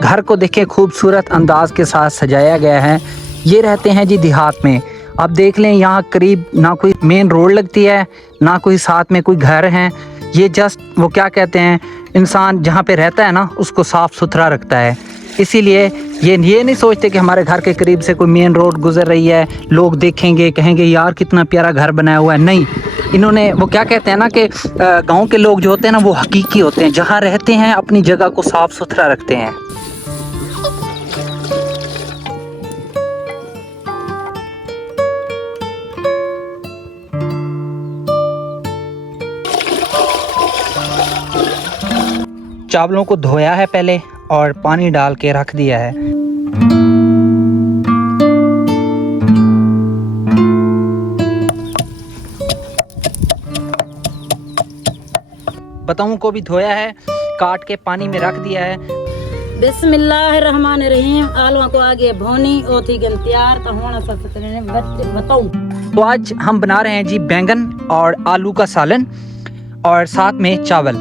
घर को देखिए खूबसूरत अंदाज के साथ सजाया गया है। ये रहते हैं जी देहात में। अब देख लें यहाँ करीब ना कोई मेन रोड लगती है, ना कोई साथ में कोई घर है। ये जस्ट वो क्या कहते हैं, इंसान जहाँ पे रहता है ना उसको साफ़ सुथरा रखता है। इसीलिए ये नहीं सोचते कि हमारे घर के करीब से कोई मेन रोड गुजर रही है, लोग देखेंगे कहेंगे यार कितना प्यारा घर बनाया हुआ है। नहीं, इन्होंने वो क्या कहते हैं ना कि गांव के लोग जो होते हैं ना वो हकीकी होते हैं, जहाँ रहते हैं अपनी जगह को साफ़ सुथरा रखते हैं। चावलों को धोया है पहले और पानी डाल के रख दिया है। बताऊं को भी धोया है, काट के पानी में रख दिया है। बिस्मिल्लाहिर्रहमानिर्रहीम। आलू को आगे भोनी और थी गन तैयार तो होना सबसे बताऊं। तो आज हम बना रहे हैं जी बैंगन और आलू का सालन और साथ में चावल।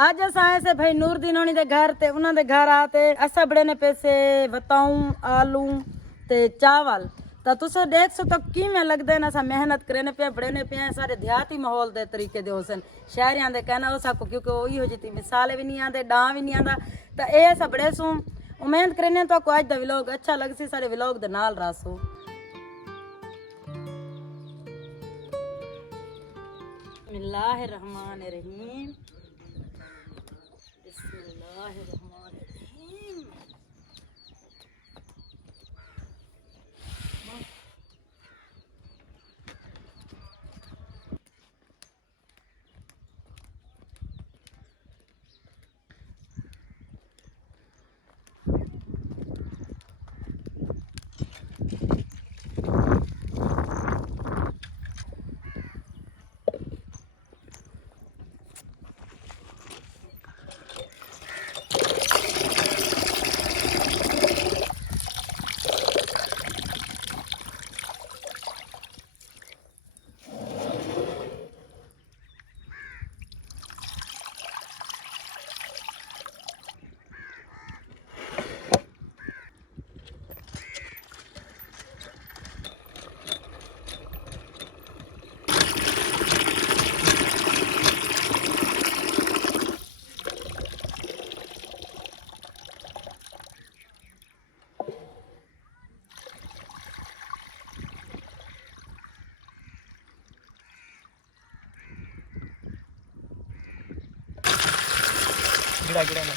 आज असां से भाई नूरदीन होनी दे घर ते उन्हां दे घर आते असा बड़े ने पैसे बताऊं आलू ते चावल तो तुस देख सो तो किवें लगदे न। असा मेहनत करने पे बड़े ने पे सारे देहाती माहौल दे तरीके दे होसन, शहरियां दे कहना हो सको क्योंकि ओही हो जिती मिसाल भी नहीं आंदे डां भी नहीं आंदा। तो ए सब बड़े सो उम्मीद करने तो आज दा व्लॉग अच्छा लग सी, सारे व्लॉग दे नाल रासो। बिस्मिल्लाहिर्रहमानिर्रहीम। बिस्मिल्लाहिर्रहमानिर्रहीम। गिरा ना।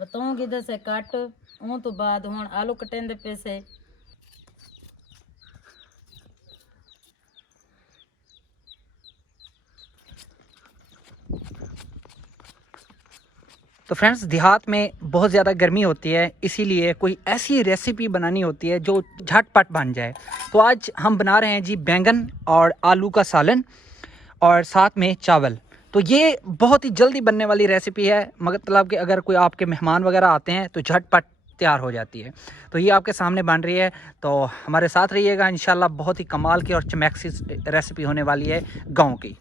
बताऊं किधर से कट उन तो बाद हुन आलू कटें दे पैसे। तो फ्रेंड्स देहात में बहुत ज़्यादा गर्मी होती है, इसीलिए कोई ऐसी रेसिपी बनानी होती है जो झटपट बन जाए। तो आज हम बना रहे हैं जी बैंगन और आलू का सालन और साथ में चावल। तो ये बहुत ही जल्दी बनने वाली रेसिपी है, मतलब कि अगर कोई आपके मेहमान वगैरह आते हैं तो झटपट तैयार हो जाती है। तो ये आपके सामने बन रही है, तो हमारे साथ रहिएगा। इंशाल्लाह बहुत ही कमाल की और चमैक्सी रेसिपी होने वाली है गाँव की।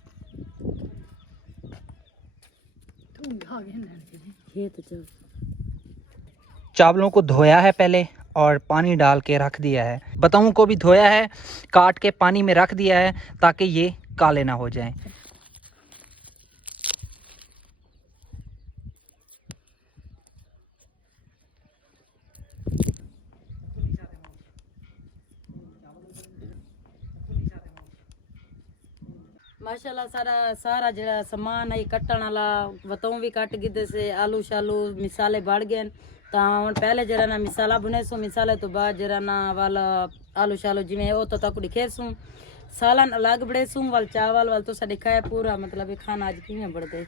चावलों को धोया है पहले और पानी डाल के रख दिया है। बताऊं को भी धोया है, काट के पानी में रख दिया है ताकि ये काले ना हो जाएं। माशाल्लाह सारा जरा समान है कट्टन वाला बताऊं भी कट गिदे से आलू शालू मिसाले बढ़ गए ਤਾਂ ਹੁਣ ਪਹਿਲੇ ਜਿਹੜਾ ਨਾ ਮਿਸਾਲਾ ਬੁਨੇ ਸੋ ਮਿਸਾਲੇ ਤੋਂ ਬਾਅਦ ਜਿਹੜਾ ਨਾ ਵਾਲਾ ਆਲੂ ਸ਼ਾਲੂ ਜਿਵੇਂ ਉਹ ਤਾਂ ਤੱਕ ਦਿਖੇ ਸੂ ਸਾਲਨ ਅਲੱਗ ਬੜੇ ਸੂ ਵਾਲ ਚਾਵਲ ਵਾਲ ਤੋਂ ਸਾਡੇ ਖਾਇਆ ਪੂਰਾ ਮਤਲਬ ਇਹ ਖਾਣਾ ਅੱਜ ਕਿਵੇਂ ਬੜਦੇ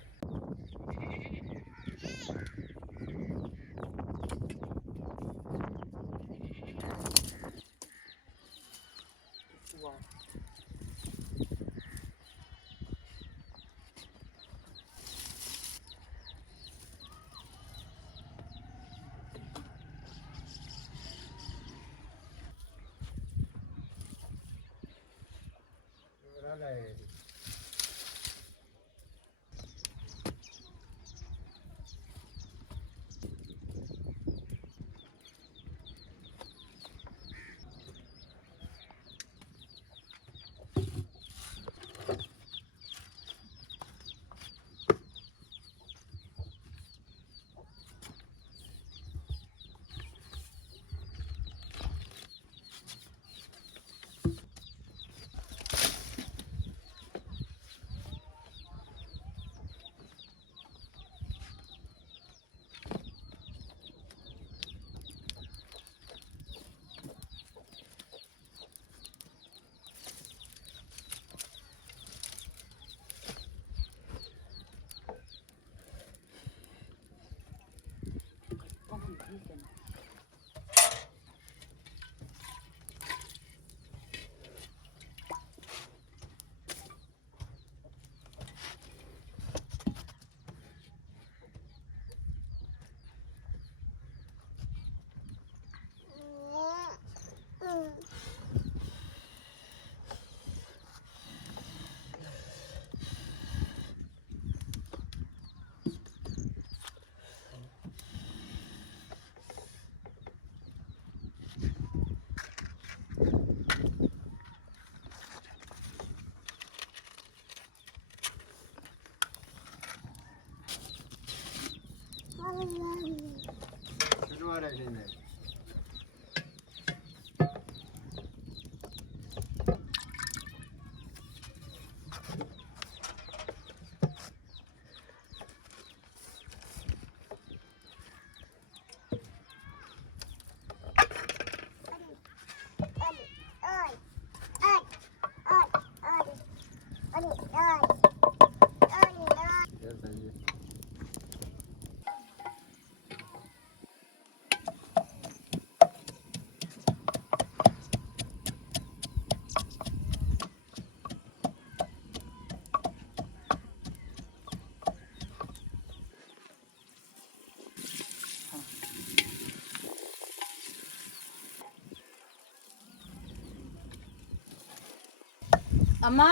अम्मा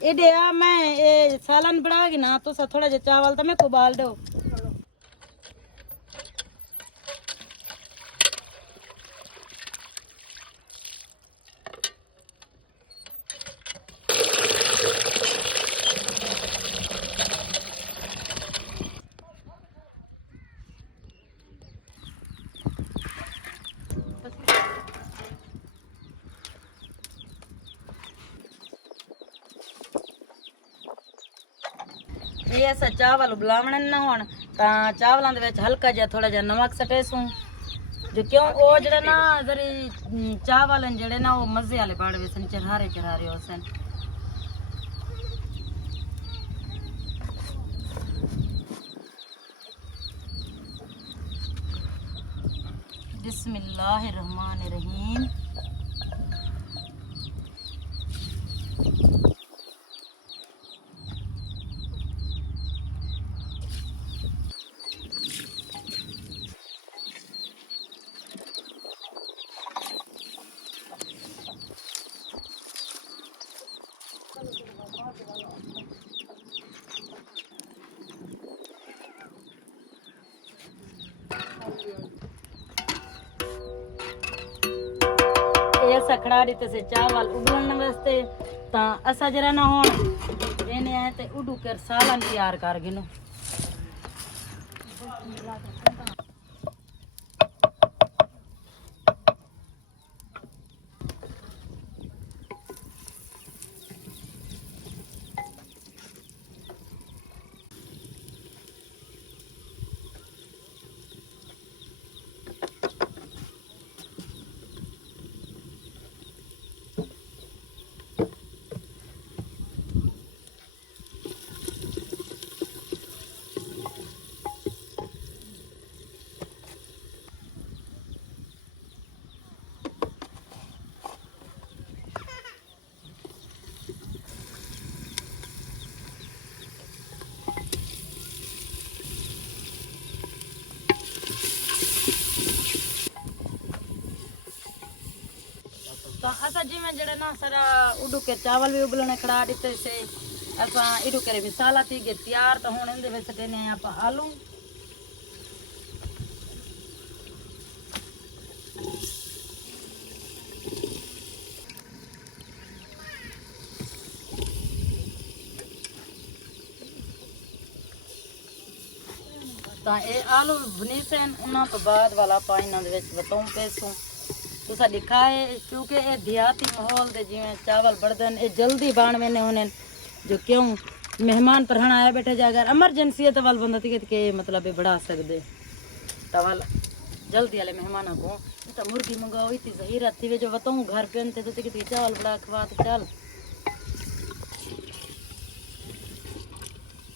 ये दे आ मैं ये सालन बढ़ाएगी ना तो सा थोड़ा जा चावल तो मैं को बाल दो ਇਹ ਅਸਾਂ ਚਾਵਲ ਉਬਲਾਵਣੇ ਨਾ ਹੋਣ ਤਾਂ ਚਾਵਲਾਂ ਦੇ ਵਿੱਚ ਹਲਕਾ ਜਿਹਾ ਥੋੜਾ ਜਿਹਾ ਨਮਕ ਸਟੇਸੂ ਜੋ ਕਿਉਂ ਉਹ ਜਿਹੜਾ ਨਾ ਜਰੀ ਚਾਵਲ ਜਿਹੜੇ ਨਾ ਉਹ ਮਜ਼ੇ ਵਾਲੇ ਬਾੜਵੇ ਸਨ ਚਰਹਾਰੇ ਹੋ ਸਨ बिस्मिल्लाहिर्रहमानिर्रहीम ਇਹ ਅਸਾਂ ਖੜਾ ਦਿੱਤੇ ਸੇ ਚਾਵਲ ਉਬਲਣ ਵਾਸਤੇ ਤਾਂ ਅਸਾਂ ਜਰਾ ਨਾ ਹੁਣ ਇਹਨੇ ਆਏ ਤੇ ਉਡੂ ਕੇ ਸਾਲਨ ਤਿਆਰ ਕਰ ਗਿਨੋ ਤਾਂ ਅਸਾਂ ਜਿਵੇਂ ਜਿਹੜੇ ਨਾ ਸਾਰਾ ਉਡੂ ਕੇ ਚਾਵਲ ਵੀ ਉਬਲਣੇ ਖੜਾ ਦਿੱਤੇ ਸੇ ਅਸਾਂ ਇਡੂ ਕੇ ਮਸਾਲਾ ਤੀ ਗਏ ਤਿਆਰ ਤਾਂ ਹੁਣ ਇਹਦੇ ਵਿੱਚ ਦੇਣੇ ਆਪਾਂ ਆਲੂ ਤਾਂ ਇਹ ਆਲੂ ਬਣੀ ਸਨ ਉਹਨਾਂ ਤੋਂ ਬਾਅਦ ਵਾਲਾ ਆਪਾਂ ਇਹਨਾਂ ਦੇ ਵਿੱਚ ਬਤਾਉਂ ਪੇਸੂ तुसा लिखा है क्योंकि ये देहाती माहौल दे जिवें चावल बढ़दन ये जल्दी बाण मैंने होने जो क्यों मेहमान पढ़ाना आया बैठे जा अगर एमरजेंसी है तो वाल बंदा थी के मतलब ये बढ़ा सकते तो वाल जल्दी वाले मेहमान को तो मुर्गी मंगाओ इतनी सही रहती है जो बताऊँ घर पे अंते तो कितनी चावल बड़ा खवा तो चल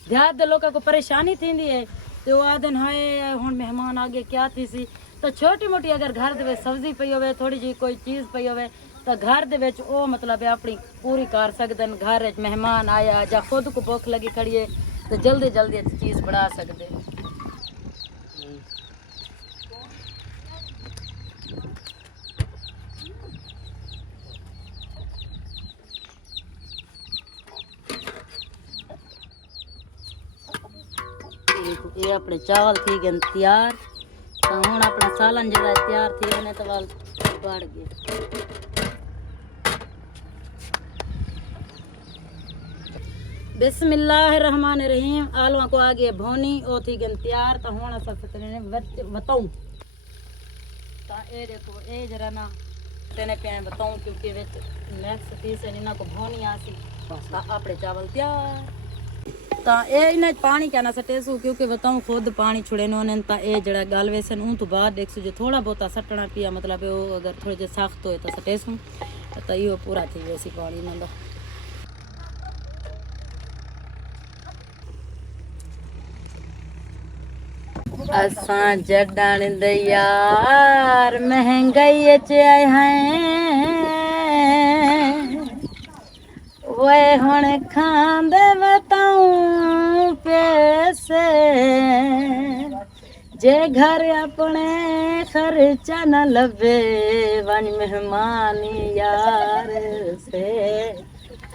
देहात दे लोगों को परेशानी थी है तो आ दिन हाय हुण मेहमान आगे क्या थी सी तो छोटी मोटी अगर घर दे सब्जी पई होवे थोड़ी जी कोई चीज़ पई होवे तो घर दे विच ओ मतलब अपनी पूरी कर सकदन घर विच मेहमान आया या खुद को भुख लगी खड़ी है तो जल्दी जल्दी चीज़ बना सकदे ये अपने चावल थी गए तैयार तो हूँ अपना सालन जो तैयार थी इन्हें तो वाल बढ़ गए बिस्मिल्लाहिर्रहमानिर्रहीम आलुआ को आगे भोनी ओ थी गए तैयार तो हूँ बताऊँ तो ये देखो ये जरा ना तेने पे बताऊँ क्योंकि नेक्स्ट पीस है इन्हों को भोनी आसी अपने चावल तैयार तो ये इन्हें पानी कहना सटेसू क्योंकि बताऊँ खुद पानी छुड़े ने तो ये जरा गल वेसन उन तो बाद देखसू जो थोड़ा बहुता सटना पिया मतलब वो अगर थोड़े जे सख्त होए तो सटेसू तो यो पूरा थी वैसी पानी इन्हों असां जडन दे यार महंगाई च आए हैं वे हुण खांदे बताऊं पैसे जे घर अपने खर्चा न लभे वन मेहमान यार से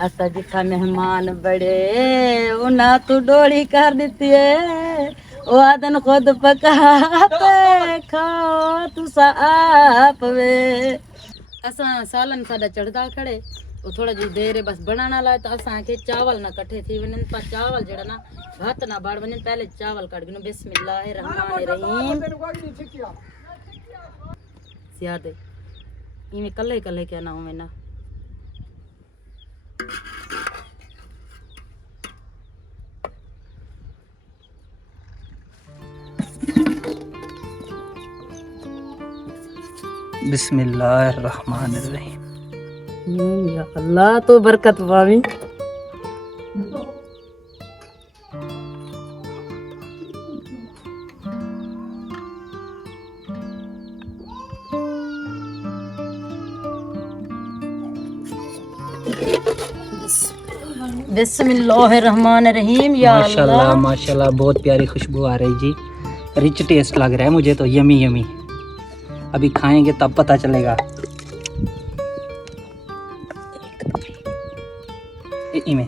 असा जिथा मेहमान बड़े उन्हा तू डोली कर दिती है वो आदन खुद पकाते खाओ तुसा आप वे असा सालन साडा चढ़दा खड़े वो थोड़ा जी देर है बस बनाना ला तो असा के चावल ना कट्ठे थी वनन पर चावल जड़ा ना भात ना बाड़ वनन पहले चावल काट गिनो बिस्मिल्लाहिर्रहमानिर्रहीम याद है इमे कल्ले कल्ले क्या ना हो मैं ना बिस्मिल्लाहिर्रहमानिर्रहीम या अल्लाह तो बरकत पावी बिस्मिल्लाहिर्रहमानिर्रहीम या माशाल्लाह माशाल्लाह बहुत प्यारी खुशबू आ रही जी रिच टेस्ट लग रहा है मुझे तो यमी यमी अभी खाएंगे तब पता चलेगा इमें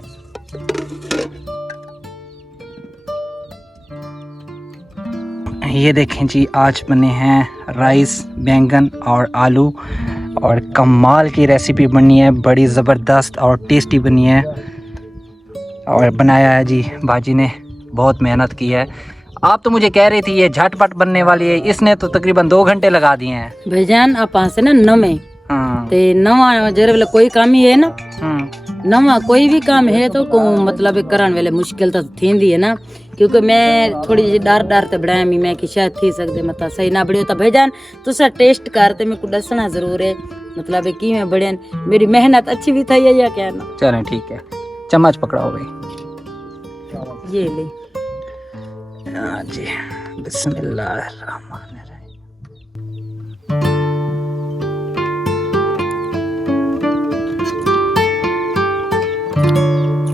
ये देखें जी, आज बने हैं राइस, बैंगन और आलू, और कमाल की रेसिपी बनी है, बड़ी ज़बरदस्त और टेस्टी बनी है। और बनाया है जी बाजी ने, बहुत मेहनत की है। आप तो मुझे कह रही थी ये झटपट बनने वाली है, इसने तो तकरीबन 2 घंटे लगा दिए हैं। भाईजान आप से ना नवे ते नवा जरे वाला कोई काम ही है ना, नवा कोई भी काम है तो को मतलब करन वाले मुश्किल तो थींदी है ना, क्योंकि मैं थोड़ी जी डर ते बनाया मैं कि शायद थी सकदे मता सही ना बढ़ियो। तो भाईजान तुसा टेस्ट करते मेरे को दसना जरूर है, मतलब कि मैं बढ़िया मेरी मेहनत अच्छी भी थी है या क्या ना। चलें ठीक है, चम्मच पकड़ाओ भाई। ये ले हाँ जी, बिस्मिल्लाहिर्रहमानिर्रहीम।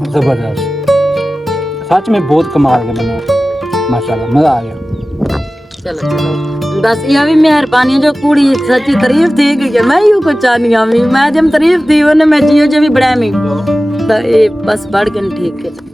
जबरदस्त, सच में बहुत कमाल के बने, माशाल्लाह, मजा आ गया। चलो चलो बस यह भी मेहरबानी जो कुड़ी सच्ची तारीफ थी कि मैं यूं को चाहनी आमी, मैं जब तारीफ थी उन्हें मैं जियो जो भी बढ़ा मी तो ये बस बढ़ के ठीक है।